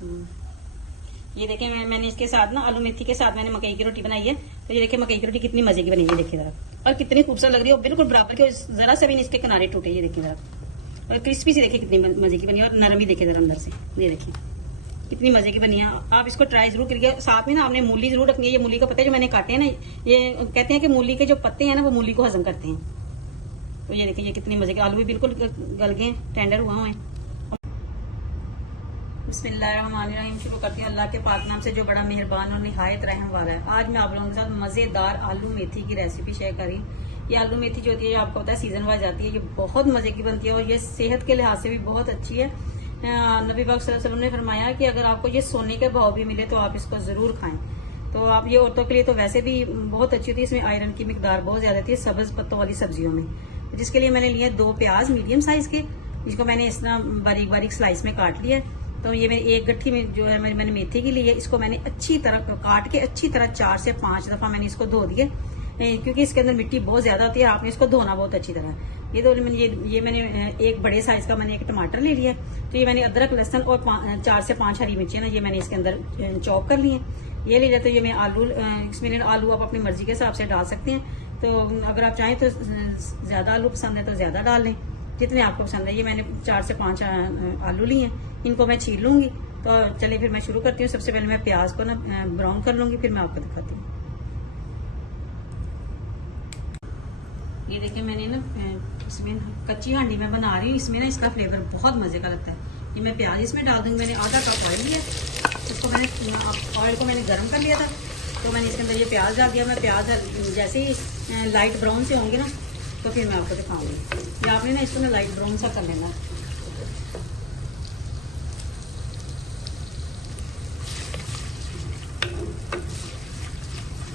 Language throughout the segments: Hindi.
ये देखिए मैंने इसके साथ ना आलू मेथी के साथ मैंने मकई की रोटी बनाई है। तो ये देखिए मकई की रोटी कितनी मजे की बनी है, देखिए जरा, और कितनी खूबसूरत लग रही है, और बिल्कुल बराबर के, जरा से भी नहीं इसके किनारे टूटे। ये देखिए जरा, और क्रिस्पी सी देखिए कितनी मजे की बनी है, और नरम ही देखिए जरा अंदर से। ये देखिए कितनी मजे की बनी है। आप इसको ट्राई जरूर करिए। साथ में ना आपने मूली जरूर रखनी है। ये मूली के पत्ते जो मैंने काटे हैं ना, ये कहते हैं कि मूली के जो पत्ते हैं ना वो मूली को हजम करते हैं। तो ये देखिए ये कितनी मजे के, आलू भी बिल्कुल गल गए, टेंडर हुआ है। बिस्मिल्लाहिर्रहमानिर्रहीम। शुरू करती हूँ अल्लाह के पाक नाम से जो बड़ा मेहरबान और निहायत रहम वाला है। आज मैं आप लोगों के साथ मजेदार आलू मेथी की रेसिपी शेयर करी। ये आलू मेथी जो होती है, ये आपको पता है सीजन वाइज आती है। ये बहुत मजे की बनती है, और ये सेहत के लिहाज से भी बहुत अच्छी है। नबी पाक सल्लल्लाहु अलैहि वसल्लम ने फरमाया कि अगर आपको ये सोने के भाव भी मिले तो आप इसको जरूर खाएं। तो आप ये औरतों के लिए तो वैसे भी बहुत अच्छी होती है। इसमें आयरन की मिकदार बहुत ज्यादा होती है सब्ज पत्तों वाली सब्जियों में। जिसके लिए मैंने लिए 2 प्याज मीडियम साइज के, जिसको मैंने इस तरह बारीक बारीक स्लाइस में काट लिया। तो ये मेरी एक गट्ठी में जो है मैंने मेथी की ली है, इसको मैंने अच्छी तरह काट के अच्छी तरह 4 से 5 दफा मैंने इसको धो दिए, क्योंकि इसके अंदर मिट्टी बहुत ज्यादा होती है। आपने इसको धोना बहुत अच्छी तरह। ये तो ये मैंने एक बड़े साइज का मैंने एक टमाटर ले लिया। तो ये मैंने अदरक लहसुन और 4 से 5 हरी मिर्ची ना, ये मैंने इसके अंदर चॉप कर लिए। ये ले जाते, ये मैं आलू, इसमें आलू आप अपनी मर्जी के हिसाब से डाल सकते हैं। तो अगर आप चाहें तो ज्यादा आलू पसंद है तो ज्यादा डाल लें, जितने आपको पसंद है। ये मैंने 4 से 5 आलू लिए हैं, इनको मैं छील लूंगी। तो चलिए फिर मैं शुरू करती हूँ। सबसे पहले मैं प्याज को ना ब्राउन कर लूंगी, फिर मैं आपको दिखाती हूँ। ये देखिए मैंने ना इसमें कच्ची हांडी में बना रही हूँ। इसमें ना इसका फ्लेवर बहुत मजे का लगता है। ये मैं प्याज इसमें डाल दूंगी। मैंने आधा कप ऑयल लिया, उसको मैंने ऑयल को मैंने गर्म कर लिया था। तो मैंने इसके अंदर ये प्याज डाल दिया। मैं प्याज जैसे ही लाइट ब्राउन से होंगे ना, तो फिर मैं आपको दिखाऊंगी। या आपने ना इसको ना लाइट ब्राउन सा कर लेना।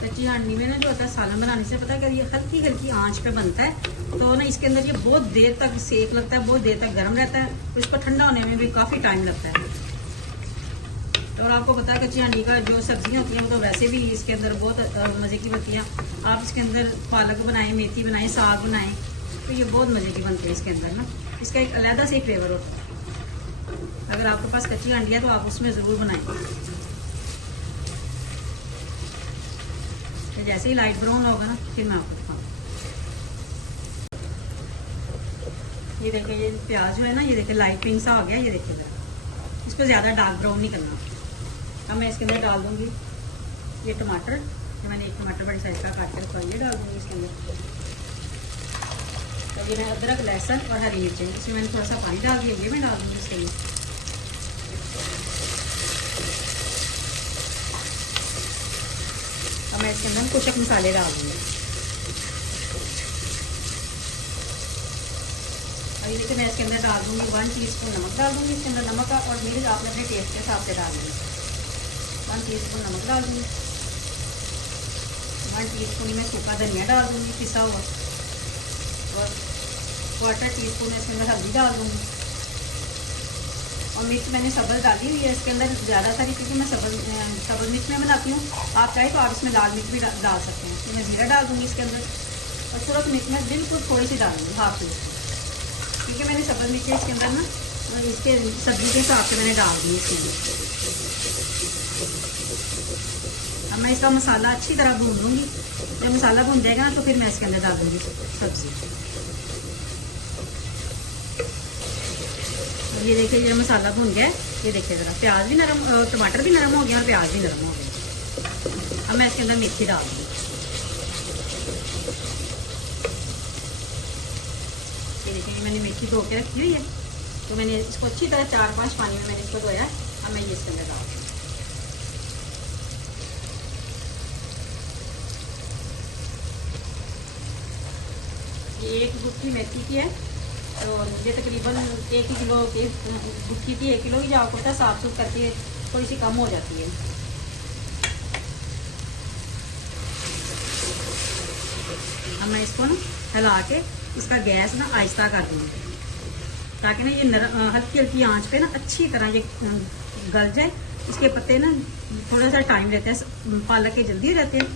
कच्ची हांडी में ना जो होता है सालन बनाने से पता है कि ये हल्की हल्की आंच पे बनता है। तो ना इसके अंदर ये बहुत देर तक सेक लगता है, बहुत देर तक गर्म रहता है। तो इसको ठंडा होने में भी काफी टाइम लगता है। और आपको पता है कच्ची हांडी का जो सब्जियां होती हैं वो तो वैसे भी इसके अंदर बहुत मजे की बनती है। आप इसके अंदर पालक बनाएं, मेथी बनाएं, साग बनाएं, तो ये बहुत मजे की बनती है। इसके अंदर ना इसका एक अलग से फ्लेवर होता है। अगर आपके पास कच्ची हांडी है तो आप उसमें जरूर बनाएं। तो जैसे ही लाइट ब्राउन होगा ना, फिर मैं आपको दिखाऊंगी। ये देखिए ये प्याज जो है ना, ये देखिए लाइट पिंक सा हो गया। ये देखिए जरा, इसको ज्यादा डार्क ब्राउन नहीं करना। अब मैं इसके अंदर डाल दूंगी ये टमाटर। तो मैंने एक टमाटर बड़ी साइज का काट कर ये डाल दूंगी इसके अंदर। तो ये मैं अदरक लहसुन और हरी मिर्चें, इसमें मैंने थोड़ा सा पानी डाल दिया, ये मैं डाल दूंगी इसके अंदर। अब मैं इसके अंदर कुछ मसाले डाल दूंगी। और ये देखिए मैं इसके अंदर डाल दूंगी 1 टीस्पून नमक डाल दूंगी इसके अंदर। नमक और मिर्च आपने अपने टेस्ट के हिसाब से डाल दूंगी। 1 टीस्पून नमक डाल दूंगी। 1 टीस्पून में सूखा धनिया डाल दूंगी पिसा हुआ, और 1/4 टीस्पून इसके अंदर हल्दी डाल दूंगी। और मिर्च मैंने सब्ज़ डाली हुई है इसके अंदर ज़्यादा सारी, क्योंकि मैं सब्ज़ मिर्च में बनाती हूँ। आप चाहे तो आप इसमें लाल मिर्च भी डाल सकते हैं। तो मैं जीरा डाल दूंगी इसके अंदर, और सूरत मिर्च में बिल्कुल थोड़ी सी डाल दूँगी, हाफ टी, क्योंकि मैंने सब्ज़ मिर्च इसके अंदर ना इसके सब्जी के हिसाब से मैंने डाल दी इसके अंदर। अब मैं इसका मसाला अच्छी तरह भून लूँगी। जब मसाला भून जाएगा ना, तो फिर मैं इसके अंदर डाल दूँगी सब्ज़ी। ये देखिए ये मसाला भून गया। ये देखिए जरा, प्याज भी नरम, टमाटर भी नरम हो गया और प्याज भी नरम हो गया। अब मैं इसके अंदर मेथी डाल दूँगी। ये देखिए मैंने मेथी धो के रखी हुई है। तो मैंने इसको अच्छी तरह 4-5 पानी में मैंने इसको धोया। अब मैं ये इसके अंदर डाल दूँगी। ये 1 गुत्थी मेथी की है। तो ये तकरीबन 1 किलो की गुत्थी थी। 1 किलो की जो आपको पता है साफ सुथ करके थोड़ी सी कम हो जाती है। अब मैं इसको ना हिला के इसका गैस ना आहिस्ता कर दूँगी, ताकि ना ये हल्की हल्की आंच पे ना अच्छी तरह ये गल जाए। इसके पत्ते ना थोड़ा सा टाइम लेते हैं, पालक के जल्दी हो जाते हैं,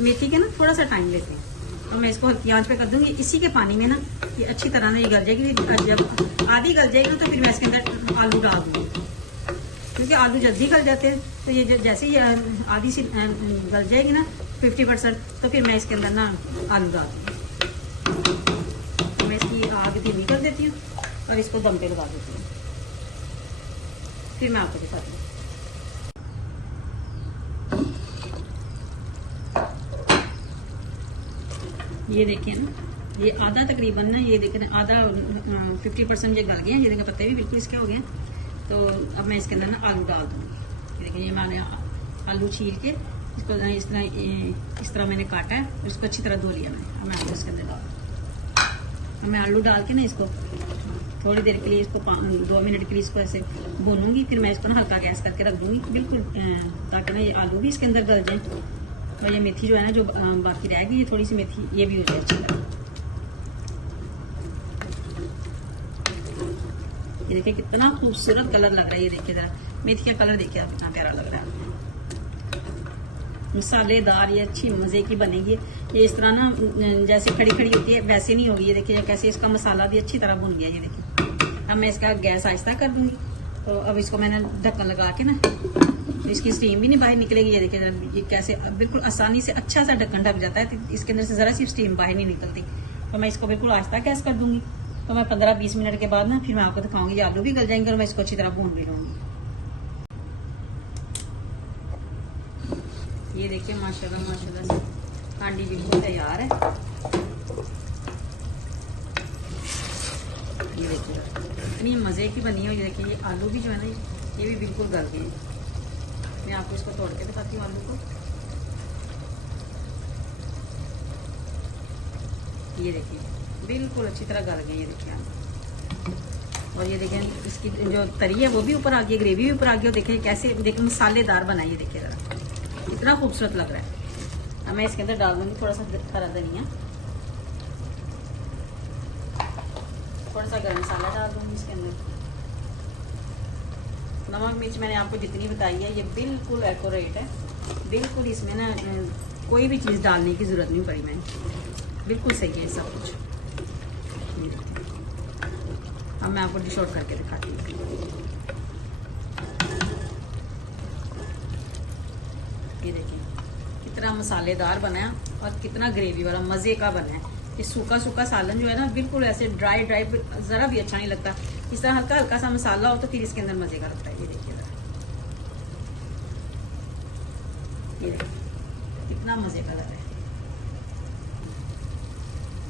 मेथी के ना थोड़ा सा टाइम लेते हैं। तो मैं इसको हल्की आंच पे कर दूंगी। इसी के पानी में ना ये अच्छी तरह ना ये गल जाएगी। जब आधी गल जाएगी ना, तो फिर मैं इसके अंदर आलू डाल दूंगी। क्योंकि आलू जल्दी गल जाते हैं। तो ये जैसे ही आधी सी गल जाएगी ना 50%, तो फिर मैं इसके अंदर ना आलू डाल दूँगी। तो मैं इसकी आग धीमी कर देती हूँ और इसको दम पे लगा देती हूँ, फिर मैं आपको दिखाती हूँ। ये देखिए ना, ये आधा तकरीबन ना, ये देखें आधा 50% ये गल गया। ये देखें पत्ते भी बिल्कुल इसके हो गए। तो अब मैं इसके अंदर ना आलू डाल दूँगी। ये देखिए, ये मैंने आलू छील के इसको इस तरह मैंने काटा है, उसको अच्छी तरह धो लिया मैंने। अब मैं आलू इसके अंदर डाल दूँगी। मैं आलू डाल के ना इसको थोड़ी देर के लिए, इसको 2 मिनट के लिए इसको ऐसे भूनूंगी। फिर मैं इसको ना हल्का गैस करके रख दूँगी बिल्कुल, ताकि ना ये आलू भी इसके अंदर गल जाए। और ये मेथी जो है ना, जो बाकी रह गई, ये थोड़ी सी मेथी ये भी हो जाए अच्छी तरह। ये देखिए कितना खूबसूरत कलर लग रहा है। ये देखिए जरा मेथी का कलर देखिए कितना प्यारा लग रहा है, मसालेदार। ये अच्छी मजे की बनेगी। ये इस तरह ना जैसे खड़ी खड़ी होती है वैसे नहीं होगी। ये देखिए कैसे इसका मसाला भी अच्छी तरह भुन गया। ये देखिए, अब मैं इसका गैस आहिस्ता कर दूंगी। तो अब इसको मैंने ढक्कन लगा के ना, इसकी स्टीम भी नहीं बाहर निकलेगी। ये देखिए ये कैसे बिल्कुल आसानी से अच्छा सा ढक्कन ढक जाता है, तो इसके अंदर से जरा सी स्टीम बाहर नहीं निकलती। तो मैं इसको बिल्कुल आहिस्ता गैस कर दूंगी। तो मैं 15-20 मिनट के बाद ना फिर मैं आपको दिखाऊंगी। ये आलू भी गल जाएंगे और मैं इसको अच्छी तरह भून भी लूंगी। ये देखिए माशाल्लाह माशाल्लाह से हांडी बिल्कुल तैयार है। ये देखिए इतनी मजे की बनी हुई। देखिए ये आलू भी जो है ना, ये भी बिल्कुल गल गए। मैं आपको इसको तोड़ के दिखाती हूँ आलू को। ये देखिए बिल्कुल अच्छी तरह गल गए। ये देखिए आलू, और ये देखें इसकी जो तरी है वो भी ऊपर आ गई, ग्रेवी भी ऊपर आ गई। देखें कैसे, देखिए मसालेदार बनाई। ये देखिए जरा कितना खूबसूरत लग रहा है। अब मैं इसके अंदर डाल दूंगी थोड़ा सा हरा धनिया, थोड़ा सा गरम मसाला डाल दूंगी इसके अंदर। नमक मिर्च मैंने आपको जितनी बताई है ये बिल्कुल एक्यूरेट है। बिल्कुल इसमें ना कोई भी चीज़ डालने की ज़रूरत नहीं पड़ी। मैंने बिल्कुल सही है सब कुछ। अब मैं आपको डिश आउट करके दिखाती हूँ। ये देखिए कितना मसालेदार बना है और कितना ग्रेवी वाला मज़े का बना है। ये सूखा सूखा सालन जो है ना, बिल्कुल ऐसे ड्राई ड्राई ज़रा भी अच्छा नहीं लगता। इस तरह हल्का हल्का सा मसाला हो तो फिर इसके अंदर मज़े का लगता है। ये देखिए ज़रा, ये देखिए कितना मज़े का लग रहा है।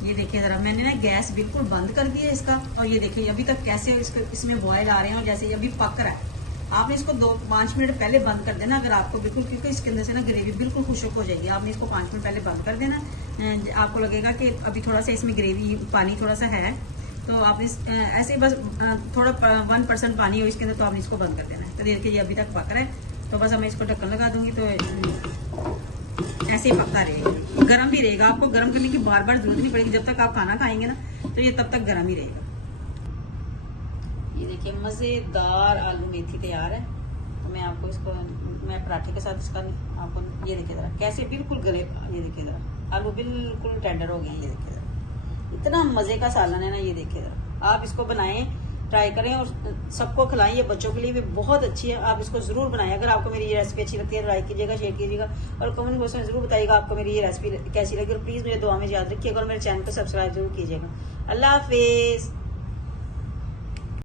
ये देखिए ज़रा, मैंने ना गैस बिल्कुल बंद कर दिया इसका। और ये देखिए अभी तक कैसे इसमें बॉयल आ रहे हैं और जैसे अभी पक रहा है। आपने इसको 2-5 मिनट पहले बंद कर देना अगर आपको बिल्कुल, क्योंकि इसके अंदर से ना ग्रेवी बिल्कुल खुश्क हो जाएगी। आपने इसको 5 मिनट पहले बंद कर देना। आपको लगेगा कि अभी थोड़ा सा इसमें ग्रेवी पानी थोड़ा सा है, तो आपने ऐसे बस थोड़ा 1% पानी हो इसके अंदर, तो आपने इसको बंद कर देना है। तो देखिए ये अभी तक पक रहा है। तो बस मैं इसको ढक्कन लगा दूंगी तो ऐसे ही पकता रहेगा। गर्म भी रहेगा, आपको गर्म करने की बार बार जरूरत नहीं पड़ेगी। जब तक आप खाना खाएंगे ना तो ये तब तक गर्म ही रहेगा। ये देखिए मज़ेदार आलू मेथी तैयार है। तो मैं आपको इसको मैं पराठे के साथ इसका आपको, ये देखिए ज़रा कैसे बिल्कुल गले। ये देखिए ज़रा आलू बिल्कुल टेंडर हो गए। ये देखिए ज़रा इतना मज़े का सालन है ना। ये देखिए ज़रा आप इसको बनाएं, ट्राई करें और सबको खिलाएं। ये बच्चों के लिए भी बहुत अच्छी है, आप इसको ज़रूर बनाएं। अगर आपको मेरी ये रेसिपी अच्छी लगती है लाइक कीजिएगा, शेयर कीजिएगा और कमेंट बॉक्स में ज़रूर बताइएगा आपको मेरी ये रेसिपी कैसी लगी। और प्लीज़ मुझे दुआ में याद रखिएगा और मेरे चैनल को सब्सक्राइब जरूर कीजिएगा। अल्लाह हाफिज़।